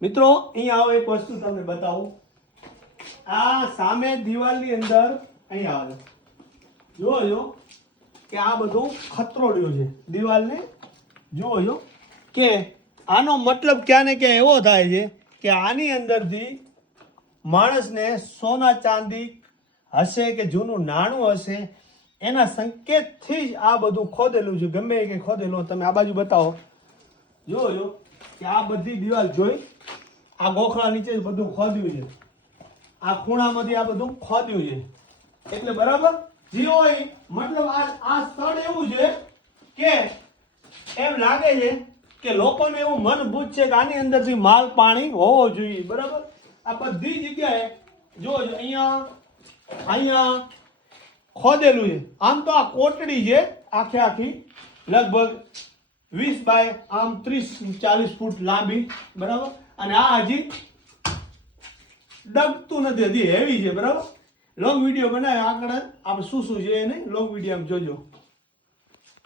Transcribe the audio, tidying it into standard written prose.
મિત્રો અહીંયા આવો એક વસ્તુ તમને બતાવું. આ સામે દિવાલની અંદર અહીંયા આવે જોયો કે આ બધું ખતરોડ્યું છે દિવાલને. જોયો કે આનો મતલબ ક્યાં ને ક્યાં એવો થાય છે કે આની અંદરથી માણસને સોના ચાંદી હશે કે જૂનું નાણું હશે એના સંકેતથી જ આ બધું ખોદેલું છે. ગમે એ કે ખોદેલું. તમે આ બાજુ બતાવો. જોયો કે આ બધી દિવાલ જોઈ, આ ગોખલા નીચે બધું ખોદ્યું છે, આ ખૂણામાંથી આ બધું ખોદ્યું છે. એટલે બરાબર જે હોય મતલબ આ સ્થળ એવું છે કે એમ લાગે છે કે લોકોને એવું મન બુજ છે કે આની અંદરથી માલ પાણી હોવો જોઈએ. બરાબર. આ બધી જગ્યાએ જોજો અહીંયા ખોદેલું છે. આમ તો આ કોટડી છે આખે આખી, લગભગ 20 બાય આમ 30-40 ફૂટ લાંબી. બરાબર. અને આ હજી ડગતું નથી, હજી હેવી છે. બરાબર. લોંગ વિડીયો બનાવ્યો આગળ આપણે શું છે એને લોંગ વિડીયો જોજો.